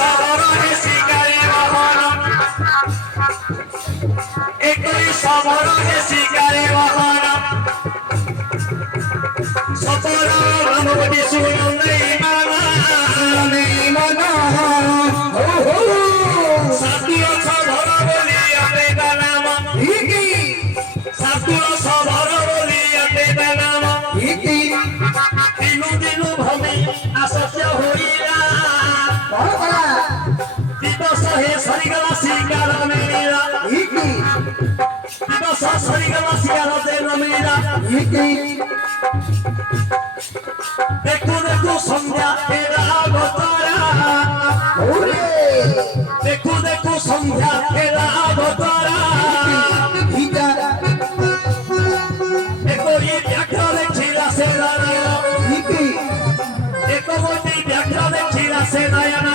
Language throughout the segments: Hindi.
সবর হে শিকারে বাহন একই সবর হে শিকারে বাহন সতর ভগবতী শুনো নেই মানা সাতুর সবর বলি আপে নাম সাতুর সবর বলি আপে নাম দিনু দিনু ভবে আসস্য হইলা দিবস হে সরিগলা শিকার মেরা দিবস সরিগলা শিকার দেব মেরা দেখু দেখু সন্ধ্যা ফেরা অবতারা দেখু দেখু সন্ধ্যা ফেরা অবতারা একই ব্যাখ্যা দেখিলা সে নারায়ণ একবতী ব্যাখ্যা দেখিলা সে নারায়ণ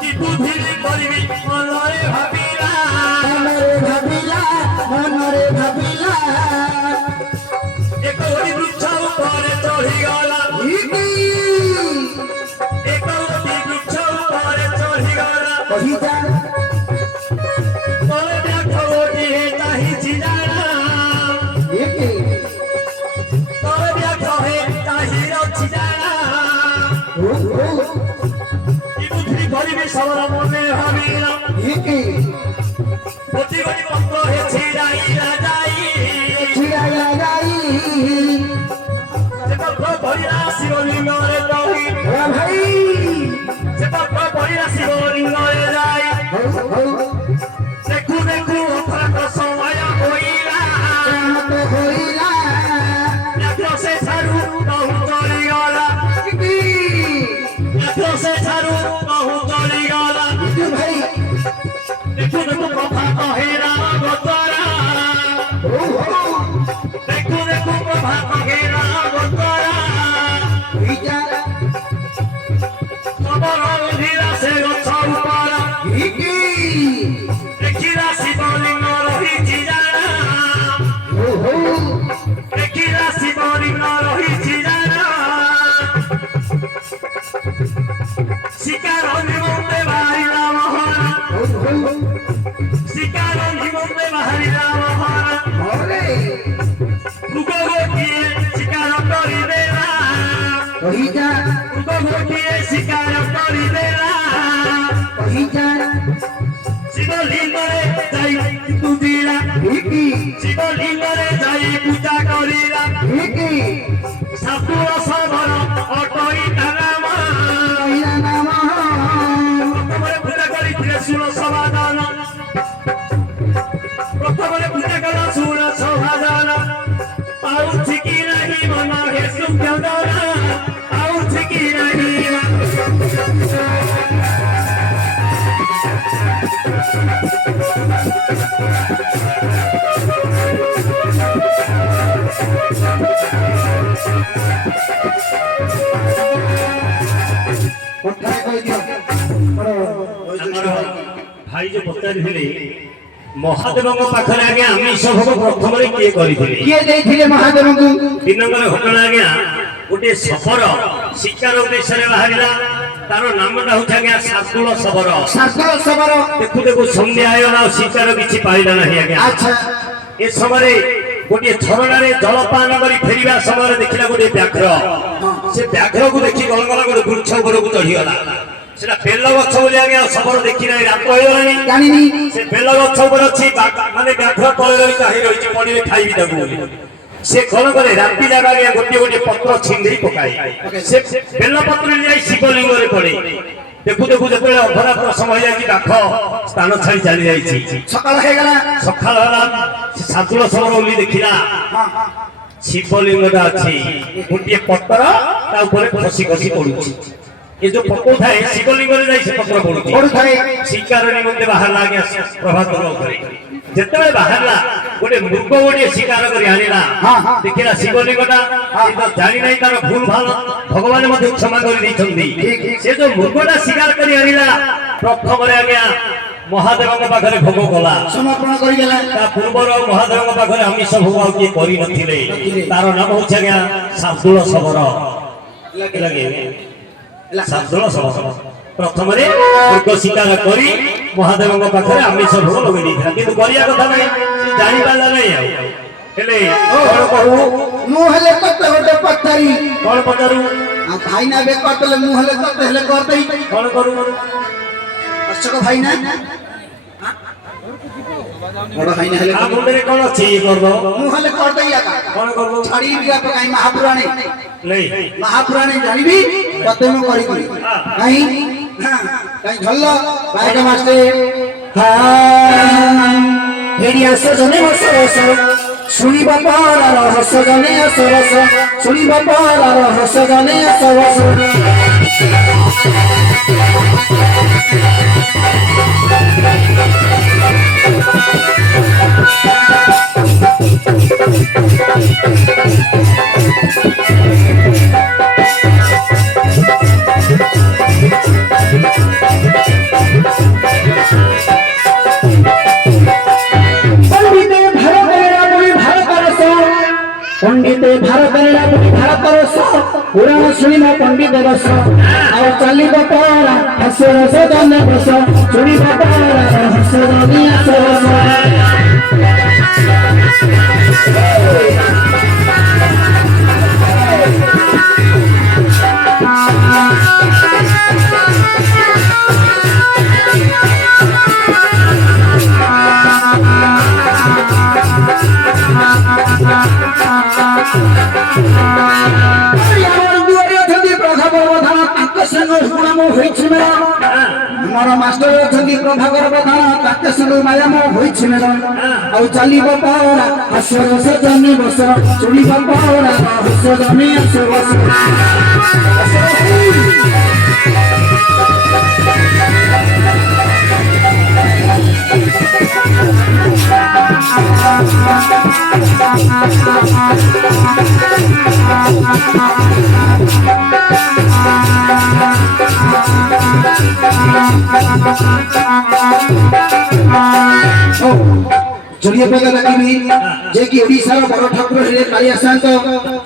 কি বুদ্ধিরে করিবি মনরে ভাবিলা একই বৃক্ষ উপরে চড়িগলা একবতী বৃক্ষ উপরে চড়িগলা তলে ব্যাখ্যাবতী হে চাহিছি জানা তলে ব্যাখ্যা হে চাহিছি জানা কি বুদ্ধি করিবি সবার মনে ভাবিলা প্রতি গতি পত্র হে ছিড়াইয়া যাই সে পত্র ভরিয়া শিবলিঙ্গরে যাই সে পত্র ভরিয়া শিবলিঙ্গরে যাই দেখু দেখু অপরাধ সময় হইলা দেখো সে ছাড়ু বহু চলিগলা দেখো সে ছাড়ু বহু চলিগলা দেখু দেখু প্রভাত হেরা গোতরা দেখু দেখু প্রভাত হেরা গোতরা সবর ধীরা সে গছ উপরা দেখিলা শিবলিঙ্গ রহিছি জানা দেখিলা শিবলিঙ্গ রহিছি জানা শিকার নিমন্তে বাহিলা মহান শিকার নিমন্তে বাহিলা মহান ভূগোগিয়ে শিকার করিবেলা ভূগোগিয়ে শিকার করিবেলা শিবলিঙ্গরে যাই তুদিলা শিবলিঙ্গরে যাই পূজা করিলা সাতুর সবর অটই নাম প্রথমে পূজা করিଥିଲେ শুণ সমাধান প্রথমে পূজা করা শুণ সমাধান পাউছি কি নাহি মন হে সুখদন পাউছি কি নাহি ভাই যে পচারিলে মহাদেবଙ୍କ ପାଖରେ ଆଜ୍ଞା ଆମିଷ ଭୋଗ ପ୍ରଥମରେ କିଏ କରିଥିଲେ କିଏ ଦେଇଥିଲେ ମହାଦେବଙ୍କୁ? ତିନି ନମ୍ବର ଘଟଣା ଆଜ୍ଞା ଗୋଟେ ସବର ଶିକାର ଉଦ୍ଦେଶ୍ୟରେ ବାହାରିଲା ତାର ନାମଟା ହଉଛି ଆଜ୍ଞା ଶାର୍ଦୁଳ ସବର ଦେଖୁ ଦେଖୁ ସନ୍ଧ୍ୟା ହେଇଗଲା ଆଉ ଶିକାର କିଛି ପାଇଲା ନାହିଁ ଆଜ୍ଞା ଆଚ୍ଛା ଏ ସମୟରେ ଗୋଟିଏ ଝରଣାରେ ଜଳପାନ କରି ଫେରିବା ସମୟରେ ଦେଖିଲା ଗୋଟିଏ ବ୍ୟାଘ୍ର ସେ ବ୍ୟାଘ୍ରକୁ ଦେଖି ଗଳଗଲା ଗୋଟେ ବୃକ୍ଷ ଉପରକୁ ଚଢିଗଲା ସେଟା ବେଲ ଗଛ ବୋଲି ଆଜ୍ଞା ସବର ଦେଖି ନାହିଁ ରାତ ହେଇଗଲାଣି ଜାଣିନି ସେ ବେଲ ଗଛ ଉପରେ ଅଛି ମାନେ ବ୍ୟାଘ୍ର ତଳେ ରହି ଚାହିଁ ରହିଛି ପଡ଼ିଲେ ଖାଇବି ତାକୁ ସେ କଣ କରେ ରାତି ଯାକ ଆଜ୍ଞା ଗୋଟିଏ ଗୋଟିଏ ପତ୍ର ଛିଣ୍ଡେଇ ପକାଏ ସେ ବେଲ ପତ୍ରରେ ଯାଇ ଶିବଲିଙ୍ଗରେ ପଡେ ଦେଖୁ ଦେଖୁ ଯେତେବେଳେ ଅପରାହ୍ନ ସମୟ ହେଇଯାଇଛି ବାଘ ସ୍ଥାନ ଛାଡି ଚାଲି ଯାଇଛି ସକାଳ ହେଇଗଲା ସକାଳ ହେଲା ସେ ଶାର୍ଦୁଳ ସବର ବୋଲି ଦେଖିଲା ଶିବଲିଙ୍ଗଟା ଅଛି ଗୋଟିଏ ପତ୍ର ତା ଉପରେ ଖସି ଖସି ପଡୁଛି ये जो पत्तो थाए शिवलिंग रे जाई से पत्र पडुथाए शिकार निमंते बाहरला आज्ञा प्रभात करे जेतबे बाहरला गोटे मृग गोटे शिकार करी आनिला देखिला शिवलिंगटा तो जानि नै तार भूल भाल भगवान मध्ये क्षमा करि दैछन्ती से जो मृगटा शिकार करी आनिला प्रथम रे आज्ञा महादेवଙ୍କ ପାଖରେ ଭୋଗ କଲା ସମର୍ପଣ କରି गेला ତା ପୂର୍ବର महादेवଙ୍କ ପାଖରେ ଆମିଷ ଭୋଗ ଆଉ କିଏ କରି ନଥିଲେ ତାର ନାମ ହେଉଛି ଆଜ୍ଞା ଶାର୍ଦୁଳ ସବର ଲାଗେ ଶାର୍ଦୁଳ ସବର प्रथम मृग शिकार कर महादेव पाखे आमिष भोग लगे देता कि करिया कथा ना जानी पाला नहीं हेले कौन कहू मु हेले कत गोटे पत्थरी कौन पचारू आ भाई ना बे कतले मु हेले कत हेले करतई कौन करू अशोक भाई ना बड़ भाई ना हेले आ मुंडे कौन अछि करबो मु हेले करतई आका कौन करबो छाड़ी बिया पकाई महापुराणे नहीं महापुराणे जानिबी तते मु करी दी कहीं हां कहीं झल्लो भाई का मास्टर हां हेडिया सजने सरस सुनी बापार रहस जने सरस सुनी बापार रहस जने सरस पंडिते भारत भारत रस पुराण शुणा पंडित रस आ चल परा हस रस जन बस शुणी परा हस मास्टर अछंती प्रभाकर प्रधान ताके संग मायाम होइछि मेरा आ चलीबो पारा हसर से जनी बस चुड़ीबो पारा हस जनी बस जोड़िए पहले लगी जे कि ओडिसा बड़ ठाकुर हेले कालिया शांत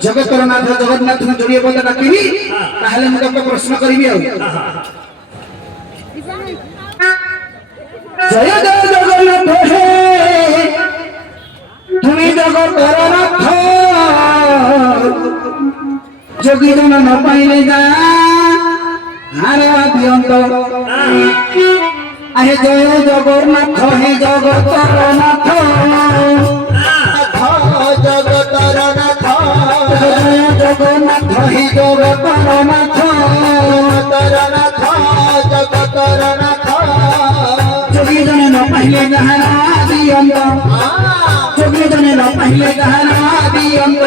जगतर नाथ जगन्नाथ जोड़िए पहले लगी ताहले मु तो प्रश्न करबी आ जय जय जगन्नाथ हे तुम्ही जगतर नाथ जोगी जन न पाइले जा हारे अत्यंत आहे जय जगन्नाथ हे जगतर नाथ जगतर नाथ जय जगन्नाथ हे जगतर नाथ जगतर नाथ जोगी जने न पहिले गहना दियंत जोगी जने न पहिले गहना दियंत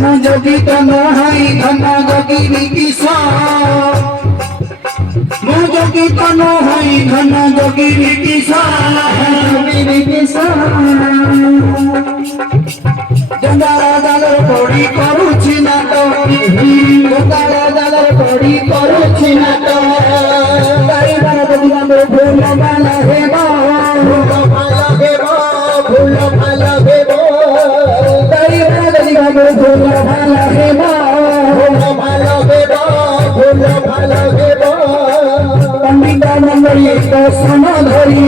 न जोगी तो न हई धन जोगी विकिसा जोगी कनो हई घन जोगी विकिसा जंगारा जालर पड़ी करूछि ना तो जंगारा जालर पड़ी करूछि ना तो गाई बार दुनिया में फूल माला हेबो फूल माला हेबो गाई बार दुनिया में फूल माला हेबो फूल माला हेबो फूल माला हेबो पंडिता मंडली तो सम धरी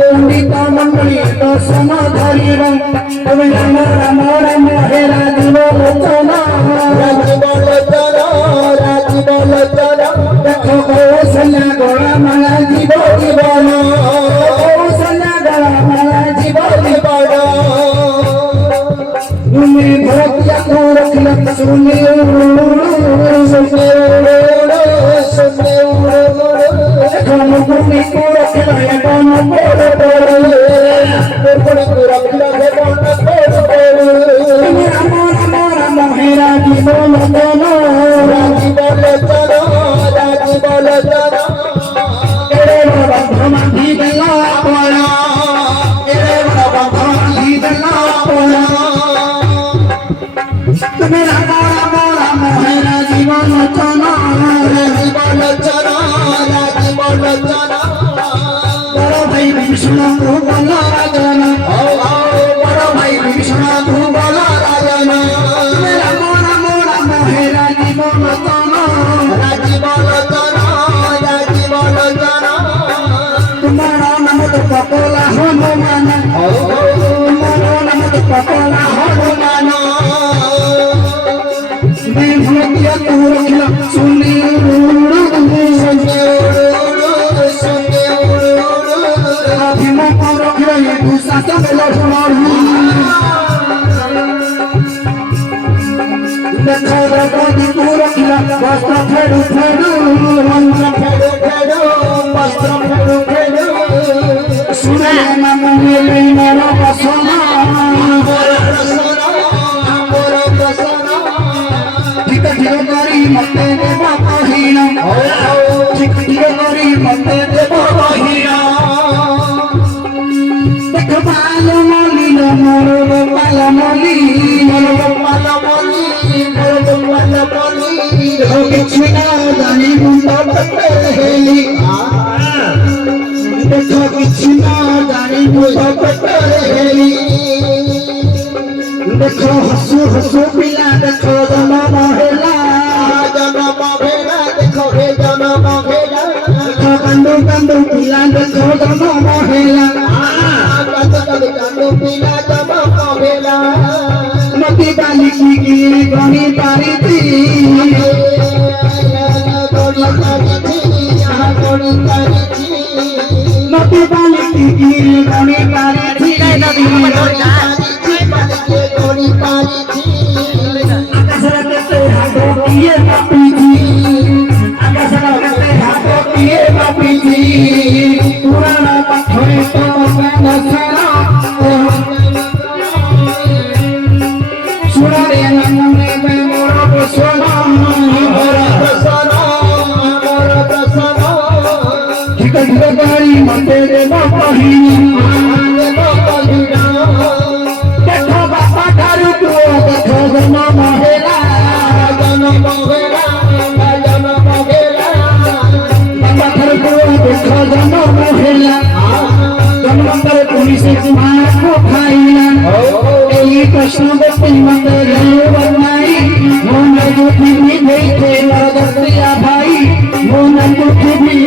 पंडिता मंडली तो सम धरी तब राम राम राम हे राजीव लोचन देखो कौशल्या गला माला जीव जीवन कौशल्या गला माला जीव जीवन तुम्हें भरतिया को रखल सुने ରଖିଲା ଶୁନି ଭୀମକୁ ରଖିଲା ଦୁଃଶାସନ ଲକ୍ଷ୍ମଣ ଦେଖ ଦ୍ରୌପଦୀକୁ ରଖିଲା ବସ୍ତ୍ର ଫେଡୁ ଫେଡୁ ବସ୍ତ୍ର ଫେଡୁ ଫେଡୁ ଶୁଣେ ନାମ ନେଲେ ମୋର ବସନ ଠିକ ଠିକ କରି ମତେ ଦେବ କହିଲ ଠିକ ଠିକ କରି ମତେ ଦେବ କହିଲ ଦେଖ ପାଲ ମଲିଲ ମୋର ପାଲ ମଲି କିଛି ନା ଜାଣି ମୁଣ୍ଡ ପେଟରେ ହେଲି ଦେଖ କିଛି ନା ଜାଣି ମୁଣ୍ଡ ପେଟରେ ହେଲି ଦେଖ ହସୁ ହସୁ ପିଲା ଦେଖ ଜନ୍ମ ହେଲା ଦେଖ ହେ ଜନ୍ମ ହେଲା ଦେଖ କାନ୍ଦୁ କାନ୍ଦୁ ପିଲା ଦେଖ ଜନ୍ମ ହେଲା କାନ୍ଦୁ ପିଲା ଜନ୍ମ ହେଲା ମତି ବାଲିକି ଗଣି ପାରିଛି ମତି ବାଲିକି ଗଣି ପାରିଛି ଆକାଶରେ କେତେ ହାତ କିଏ ମାପିଛି ଆକାଶରେ କେତେ ହାତ କିଏ ମାପିଛି ପୁରାଣ ପାଠରେ ତ ସାରା ଶୁଣରେ ନାମରେ ମୋର ବସନ ଠିକ ଠିକ କରି ମତେ ଦେବ କହିଲି ଦେଖ ବାପା ଠାରୁ ପୁଅ ଦେଖ ଜନ୍ମ ହେଲା ବାପା ଠାରୁ ପୁଅ ଦେଖ ଜନ୍ମ ହେଲା ଜନ୍ମ ପରେ ପୁଲିସ ମାକୁ ଖାଇଲା ଏହି ପ୍ରଶ୍ନ ବ୍ୟକ୍ତି ମତେ ନାହିଁ ମୋ ନାକୁ ଥିବି ଦେଇତେ ଦର୍ଶିଆ ଭାଇ ମୋ ନାକୁ ଥିବି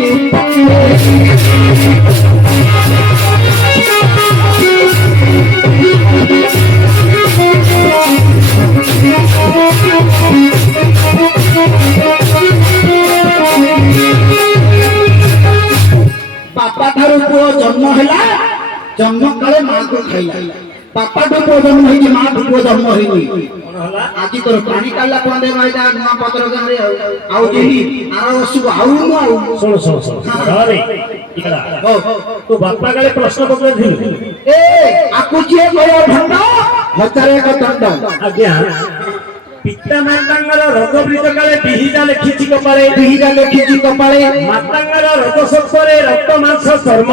ବାପା ଠାରୁ ପୁଅ ଜନ୍ମ ହେଲା ଜନ୍ମ କାଳେ ମାକୁ ଖାଇଲା ବାପାଠୁ ପୁଅ ଜନ୍ମ ହେଇଛି ମାଠୁ ପୁଅ ଜନ୍ମ ହେଇନି ଆଜି ତୋର ପାଣି କାଢିଲା ପନ୍ଦେ ରହିଲା ନୂଆ ପତ୍ର ଗାଁରେ ଆଉ ଯେମିତି ଆର ବର୍ଷକୁ ଆଉ ଶୁଣ ତୁ ବାପା କାଳେ ପ୍ରଶ୍ନ ପଚାରିଥିଲୁ ଏ ଆକୁ କିଏ କହିବ ଢଣ୍ଡ ହଜାରେ ଏକ ଦଣ୍ଡ ଆଜ୍ଞା ପିତା ମାତାଙ୍କର ରଜବୃତ କାଳେ ବିହିଟା ଲେଖିଛି କପାଳେ ମାତାଙ୍କର ରଜ ସତ୍ୟରେ ରକ୍ତ ମାଂସ ଚର୍ମ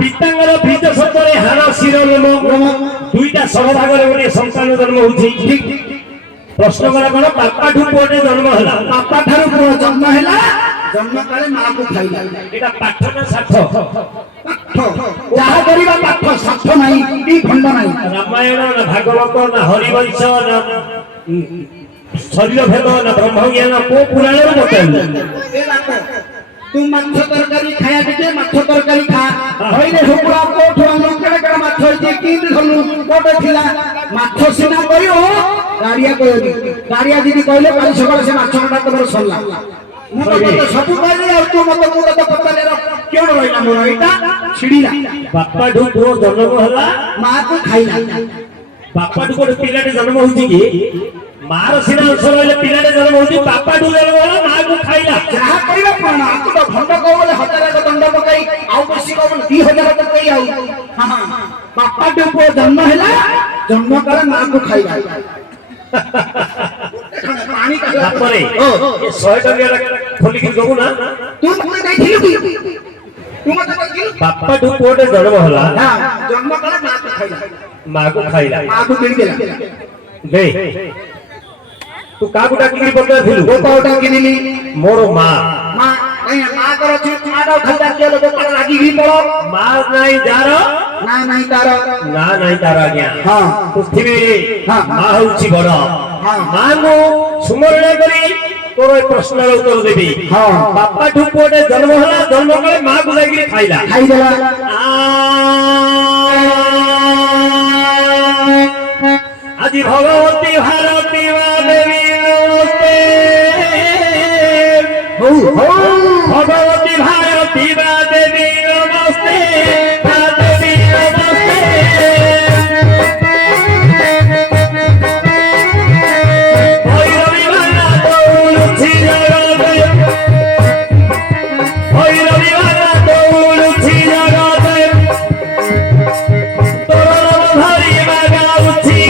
ପିତାଙ୍କର ବୀଜ ସତ୍ୟରେ ହାଡ଼ ଶିର ଲୋମ ଦୁଇଟା ସମଭାଗରେ ଗୋଟିଏ ସନ୍ତାନ ଜନ୍ମ ହଉଛି ପ୍ରଶ୍ନ କଲା କଣ ବାପାଠୁ ପୁଅଟେ ଜନ୍ମ ହେଲା ବାପା ଠାରୁ ପୁଅ ଜନ୍ମ ହେଲା ଜନ୍ମ କାଳେ ମାକୁ ଖାଇଲା ଏଇଟା ପାଠ ନା ଷାଠ ଯାହା କରିବା ପାଠ ଷାଠ ନାହିଁ କି ଖଣ୍ଡ ନାହିଁ ରାମାୟଣ ନା ଭାଗବତ ନା ହରିବଂଶ ନା ଶରୀର ଭେଦ ନା ବ୍ରହ୍ମଜ୍ଞାନ କୋଉ ପୁରାଣରେ ପଚାରିଲେ ତୁ ମାଛ ତରକାରୀ ଖାଇବା ଟିକେ ମାଛ ତରକାରୀ ଖା ହଇରେ ହୁକୁରା କୋଉଠୁ ଆଣିଲୁ କେଡେ କେଡେ ମାଛ ହେଇଛି କେମିତି ଧରିଲୁ କୋଉଟେ ଥିଲା ମାଛ ସିନା କହିବ ଗାଡିଆ କହିବନି ଗାଡିଆ ଯଦି କହିଲେ କାଲି ସକାଳେ ସେ ମାଛ କଟା ତମର ସରିଲା ମୁଁ ତ ତତେ ସବୁ କହିଲି ଆଉ ତୁ ମତେ ମୁଁ ତତେ ପଚାରିଲେ କେଉଁ ରହିଲା ମୋର ଏଇଟା ଛିଡ଼ିଲା ବାପାଠୁ ପୁଅ ଜନ୍ମ ହେଲା ମାକୁ ଖାଇଲା ବାପାଠୁ ଗୋଟେ ପିଲାଟେ ଜନ୍ମ ହଉଛି କି ମାର ସିନା ଅଂଶ ରହିଲେ ପିଲାଟେ ଜନ୍ମ ହଉଛି ବାପାଠୁ ଜନ୍ମ ହେଲା ମାକୁ ଖାଇଲା ଯାହା କରିବା କଣ ଆକୁ ତ ଭଣ୍ଡ କହ ବୋଲେ ହଜାର ଏକ ଦଣ୍ଡ ପକାଇ ଆଉ ବେଶୀ କହ ବୋଲେ 2000 ପକାଇ ଆଉ ବାପାଠୁ ପୁଅ ଜନ୍ମ ହେଲା ଜନ୍ମ କାଳେ ମାକୁ ଖାଇଲା ପାଣି ତାପରେ 100 ଟଙ୍କିଆ ଖୋଲିକି ଦବୁ ନା ତୁ ମତେ ଦେଇଥିଲୁ କି ତୁ ମତେ କହିଥିଲୁ ବାପାଠୁ ପୁଅଟେ ଜନ୍ମ ହେଲା ଜନ୍ମ କାଳେ ମାକୁ ଖାଇଲା ମାକୁ କିଣିଦେଲା ଦେ ତୁ କାହାକୁ ଡାକିକି ପଚାରିଥିଲୁ ଗୋପାଳ ଡାକିଦେଲି ମୋର ମା ମା କର ମାର ଖାଇଲା କେଲେ ଗୋପାଳ ଲାଗିକି ପଳ ମା ନାହିଁ ଯାର ନା ନାହିଁ ତାର ଆଜ୍ଞା ହଁ ପୃଥିବୀରେ ହଁ ମା ହଉଛି ବଡ ହଁ ମାକୁ ସୁମରଣ କରି ତୋର ଏ ପ୍ରଶ୍ନର ଉତ୍ତର ଦେବି ହଁ ବାପାଠୁ ପୁଅଟେ ଜନ୍ମ ହେଲା ଜନ୍ମ କଲେ ମାକୁ ଯାଇକି ଖାଇଦେଲା ଆଜି ଭଗବତୀ ଭାରତୀ ମା ଦେବୀ ନମସ୍ତେ भगवती भारती मा देवी नमस्ते मा देवी नमस्ते भैरवी माला दौलुछि जगते भैरवी माला दौलुछि जगते तोर धरि मा गाउछि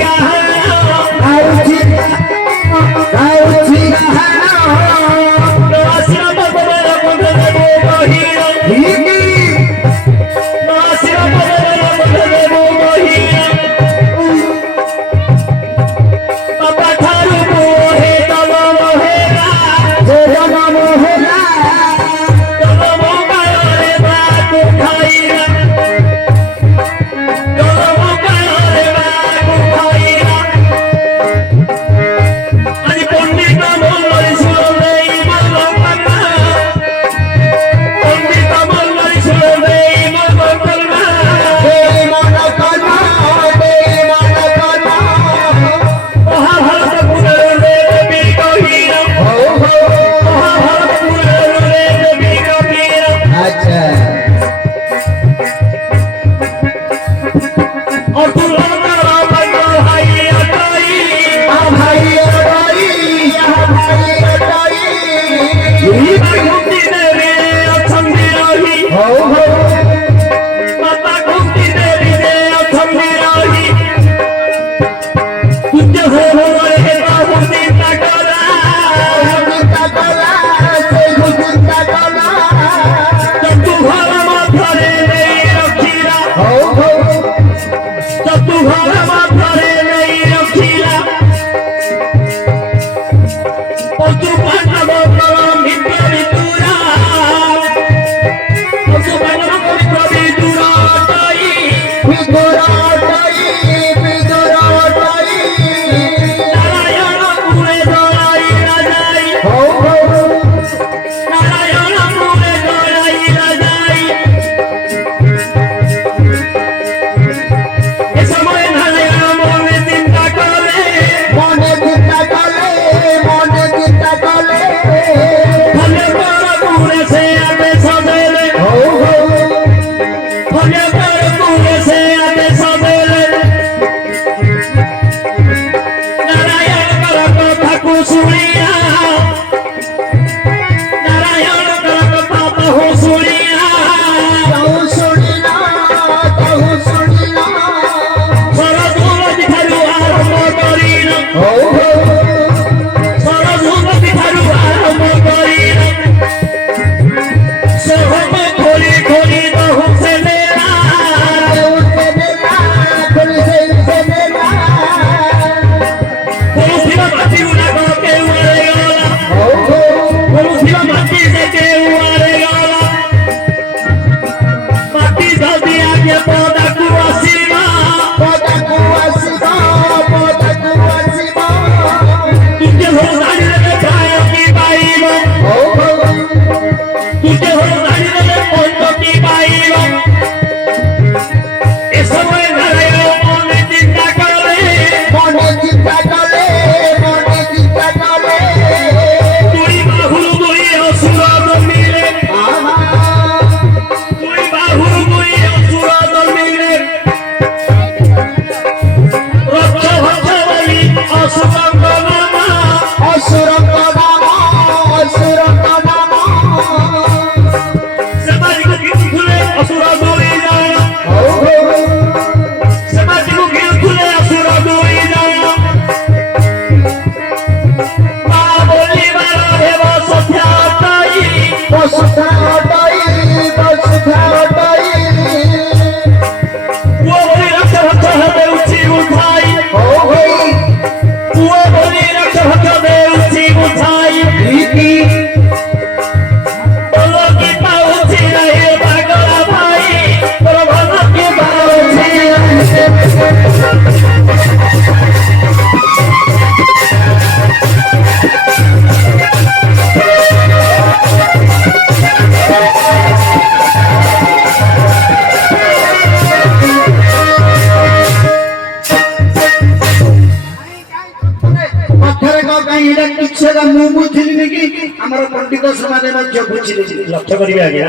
ଆମର ପଣ୍ଡିତ ସମାଜ ମଧ୍ୟ ବୁଝିଲେ। ଲକ୍ଷ୍ୟ କରିବେ ଆଜ୍ଞା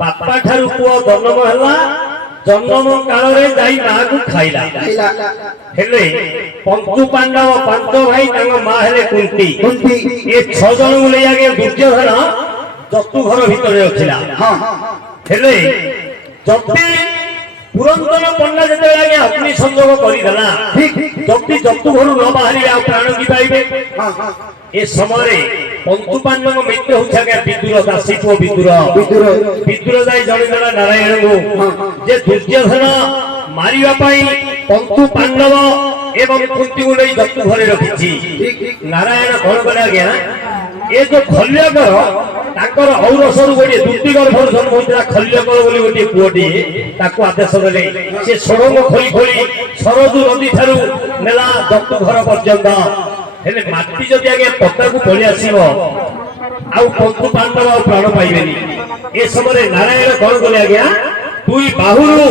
ବାପା ଠାରୁ ପୁଅ ଜନ୍ମ ହେଲା ଜନ୍ମ କାଳରେ ଯାଇ ମାକୁ ଖାଇଲା ହେଲେ ପଞ୍ଚୁ ପାଣ୍ଡବ ପାଞ୍ଚ ଭାଇ ତାଙ୍କ ମା ହେଲେ କୁନ୍ତି ଏ 6 ଜଣଙ୍କୁ ନେଇ ଆଗେ ଦୁର୍ଯ୍ୟୋଧନ ଜତୁ ଘର ଭିତରେ ରଖିଲା ହେଲେ ଯଦି ପୁରନ୍ଦର ପଣ୍ଡା ଯେତେବେଳେ ଆଜ୍ଞା ଅଗ୍ନି ସଂଯୋଗ କରିଦେଲା ଯଦି ଜତୁ ଘରୁ ନ ବାହାରି ଆଉ ପ୍ରାଣ କି ପାଇବେ ଏ ସମୟରେ ପଞ୍ଚୁ ପାଣ୍ଡବଙ୍କ ମିତ୍ର ହଉଛି ଆଜ୍ଞା ବିଦୁର ଦାସୀ ପୁଅ ବିଦୁର ଯାଇ ଜଣେ ଜଣେ ନାରାୟଣଙ୍କୁ ଯେ ଦୁର୍ଯ୍ୟୋଧନ ମାରିବା ପାଇଁ ପଞ୍ଚୁ ପାଣ୍ଡବ ଏବଂ କୁନ୍ତିକୁ ନେଇ ଜତୁ ଘରେ ରଖିଛି ନାରାୟଣ କଣ କଲେ ଆଜ୍ଞା ଏ ଯୋଉ ଖଲ୍ୟକର ତାଙ୍କର ଔରସରୁ ଗୋଟିଏ ଦୁତି ଗର୍ଭରୁ ଜନ୍ମ ହୋଇଥିଲା ଖଲ୍ୟକର ବୋଲି ଗୋଟିଏ ପୁଅଟିଏ ତାକୁ ଆଦେଶ ଦେଲେ ସେ ଷୋଡ଼ଙ୍ଗ ଖୋଳି ଖୋଳି ସରଜୁ ନଦୀ ଠାରୁ ନେଲା ଜତୁ ଘର ପର୍ଯ୍ୟନ୍ତ ହେଲେ ମାଟି ଯଦି ଆଜ୍ଞା ପଦାକୁ ପଳେଇ ଆସିବ ଆଉ ପଞ୍ଚୁ ପାଣ୍ଡବ ଆଉ ପ୍ରାଣ ପାଇବେନି ଏ ସମୟରେ ନାରାୟଣ କଣ କଲେ ଆଜ୍ଞା ଦୁଇ ବାହୁରୁ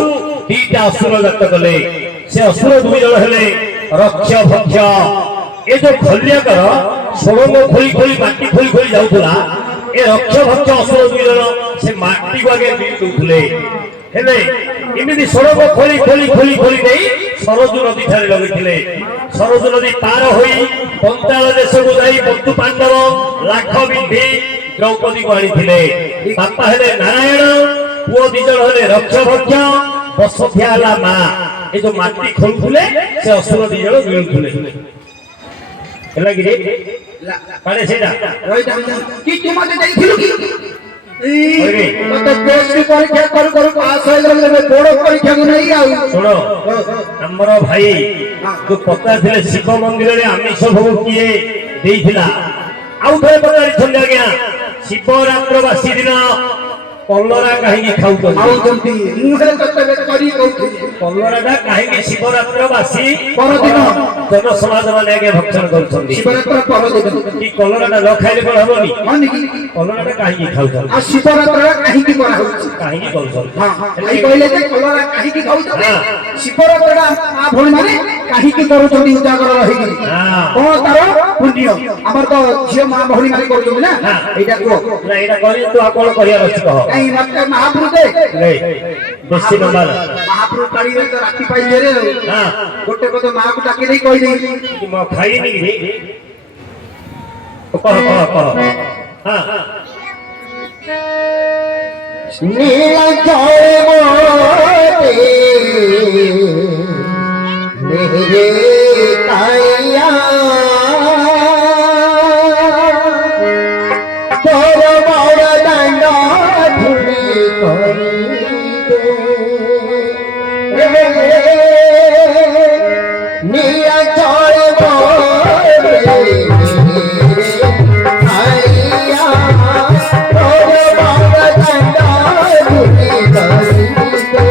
ଦିଟା ଅସୁର ଜାତ କଲେ ସେ ଅସୁର 2 ଜଣ ହେଲେ ରକ୍ଷ ଭକ୍ଷ ଏ ଯୋଉ ଖଲ୍ୟକର ଷୋଡ଼ଙ୍ଗ ଖୋଳି ଖୋଳି ମାଟି ଖୋଳି ଖୋଳି ଯାଉଥିଲା ଏ ରକ୍ଷ ଭକ୍ଷ ଅସୁର 2 ଜଣ ସେ ମାଟିକୁ ଆଗେ ନେଇ ଦଉଥିଲେ ହେଲେ ଏମିତି ଷୋଡ଼ଙ୍ଗ ଖୋଳି ଖୋଳି ଖୋଳି ଖୋଳି ନେଇ ସରଜୁ ନଦୀ ଠାରେ ଲଗେଇଥିଲେ ସରଜୁ ନଦୀ ପାର ହୋଇ ପଞ୍ଚାଳ ଦେଶକୁ ଯାଇ ପଞ୍ଚୁ ପାଣ୍ଡବ ଲାଖ ବିନ୍ଧି ଦ୍ରୌପଦୀକୁ ଆଣିଥିଲେ ବାପା ହେଲେ ନାରାୟଣ ପୁଅ 2 ଜଣ ହେଲେ ରକ୍ଷ ଭକ୍ଷ ବସଧିଆ ହେଲା ମା ଏ ଯୋଉ ମାଟି ଖୋଳୁଥିଲେ ସେ ଅସୁର 2 ଜଣ ମିଳୁଥିଲେ ହେଲା କି ରେ ପାରେ ସେଇଟା କି ତୁ ମତେ ଦେଇଥିଲୁ କି ମତେ ଟେଷ୍ଟ ପରୀକ୍ଷା କରୁ କରୁ ପାସ୍ ହୋଇଗଲେ ବୋର୍ଡ ପରୀକ୍ଷାକୁ ନେଇ ଆଉ ଶୁଣ ଆମର ଭାଇ ଯୋଉ ପଚାରିଥିଲେ ଶିବ ମନ୍ଦିରରେ ଆମିଷ ଭୋଗ କିଏ ଦେଇଥିଲା ଆଉ ଥରେ ପଚାରିଛନ୍ତି ଆଜ୍ଞା ଶିବରାତ୍ର ବାସି ଦିନ କଲରା କାହିଁକି ଖାଉଛନ୍ତି କଲରାଟା କାହିଁକି ଶିବରାତ୍ର ବାସି ପରଦିନ ଜନସମାଜ ମାନେ ଆଜ୍ଞା ଭକ୍ଷଣ କରୁଛନ୍ତି ଶିବରାତ୍ର ପରଦିନ କି କଲରାଟା ନ ଖାଇଲେ କଣ ହବନି କଲରାଟା କାହିଁକି ଖାଉଛନ୍ତି ଆଉ ଶିବରାତ୍ର କାହିଁକି କରାହଉଛି କାହିଁକି କରୁଛନ୍ତି ଭାଇ କହିଲେ ଯେ କଲରା କାହିଁକି ଖାଉଛନ୍ତି ଶିବରାତ୍ରଟା ମା ଭଉଣୀ ମାନେ କାହିଁକି କରୁଛନ୍ତି ଉଜାଗର ରହିକି କଣ ତାର ପୁଣ୍ୟ ଆମର ତ ଝିଅ ମା ଭଉଣୀ ମାନେ କରୁଛନ୍ତି ନା ଏଇଟା କୁହ ନା ଏଇଟା କହିଲେ ତୁ ଆଉ କଣ କହିବାର ଅଛି କହ କାହିଁ ମତେ ମହାପ୍ରଭୁ ଦେ ବେଶୀ ନମ୍ବର ମହାପ୍ରଭୁ କାଳିରେ ତ ରାତି ପାଇଲେ ଗୋଟେ କଥା ମାକୁ ଡାକି ଦେଇ କହିଦେଇ ମୁଁ ଖାଇନି କି କହ ହଁ নীল জয়মতে মেরে কাইয়া তোর বড় দণ্ড ধুলি করিবে নীল জয়মতে কাইয়া তোর বড় দণ্ড ধুলি করিবে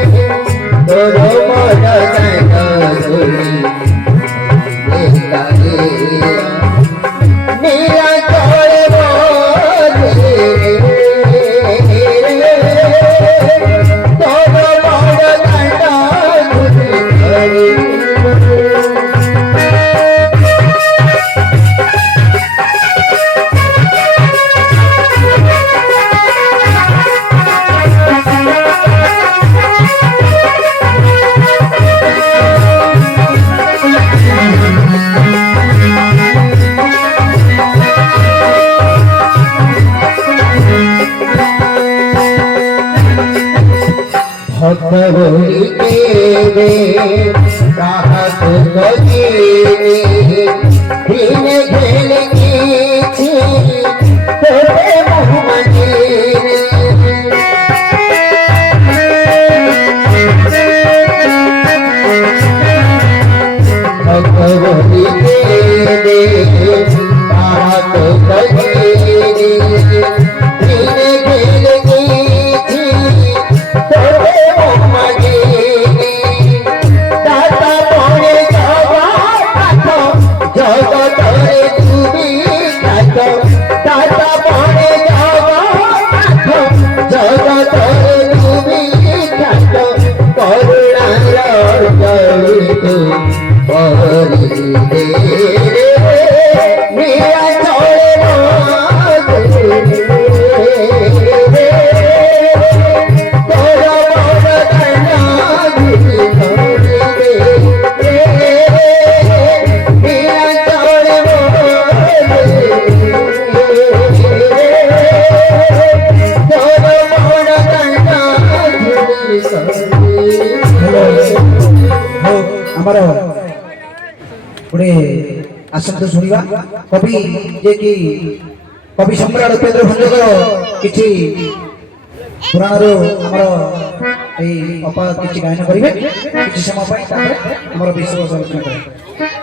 তোর বড় দণ্ড ধুলি ভক্তবলিতে কাহাত গজিনে দিনে ঘেলে গেছি তোরে মোহমাজিনে ভক্তবলিতে কাহাত গজিনে দিনে ঘেলে গেছি তোরে মোহমাজিনে ଆମର ଗୋଟେ ଆସନ୍ତୁ ଶୁଣିବା କବି ଯେ କି କବି ସମ୍ରାଟ ଉପେନ୍ଦ୍ର ଭଞ୍ଜଙ୍କର କିଛି ପୁରାଣରୁ ଆମର ଏଇ ଅପା କିଛି ଗାୟନ କରିବେ କିଛି ସମୟ ପାଇଁ ତାପରେ ଆମର ବିଷୟ ଆଲୋଚନା କରିବେ।